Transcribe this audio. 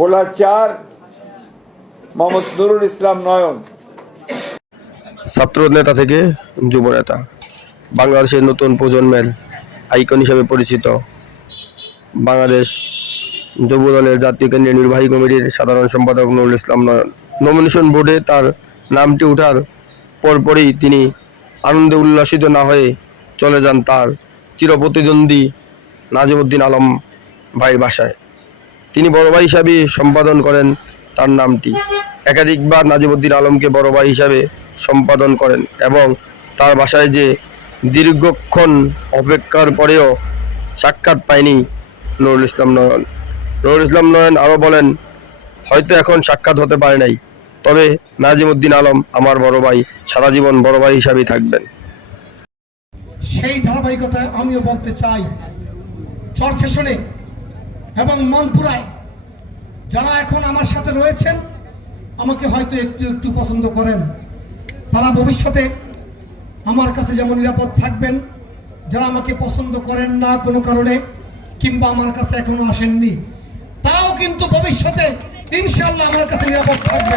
ভোলা চার মোহাম্মদ নুরুল ইসলাম নয়ন। ছাত্র নেতা থেকে যুব নেতা, বাংলাদেশের নতুন প্রজন্মের আইকন হিসেবে পরিচিত বাংলাদেশ যুব দলের জাতীয় কেন্দ্রীয় নির্বাহী কমিটির সাধারণ সম্পাদক নুরুল ইসলাম নয়ন। নমিনেশন বোর্ডে তার নামটি ওঠার পরপরই তিনি আনন্দে উল্লাসিত না হয়ে চলে যান তার চিরপ্রতিদ্বন্দ্বী নাজিমুদ্দিন আলম ভাইয়ের বাসায়। তিনি বড় ভাই হিসাবে সম্পাদন করেন, তার নামটি। একাধিকবার নাজিমুদ্দিন আলমকে বড় ভাই হিসাবে সম্পাদন করেন এবং তার বাসায় যে দীর্ঘক্ষণ অপেক্ষার পরেও সাক্ষাৎ পায়নি নুরুল ইসলাম নয়ন। নুরুল ইসলাম নয়ন আরও বলেন, হয়তো এখন সাক্ষাৎ হতে পারে নাই, তবে নাজিমুদ্দিন আলম আমার বড় ভাই সারা জীবন বড় ভাই হিসাবেই থাকবেন। সেই ধারাবাহিকতায় আমিও বলতে চাই, চর ফ্যাশনে এবং মনপুরায় যারা এখন আমার সাথে রয়েছেন, আমাকে হয়তো একটু একটু পছন্দ করেন। তারা ভবিষ্যতে আমার কাছে যেমন নিরাপদ থাকবেন, যারা আমাকে পছন্দ করেন না কোনো কারণে, কিংবা আমার কাছে এখনও আসেননি, তারাও কিন্তু ভবিষ্যতে ইনশাল্লাহ আমার কাছে নিরাপদ থাকবে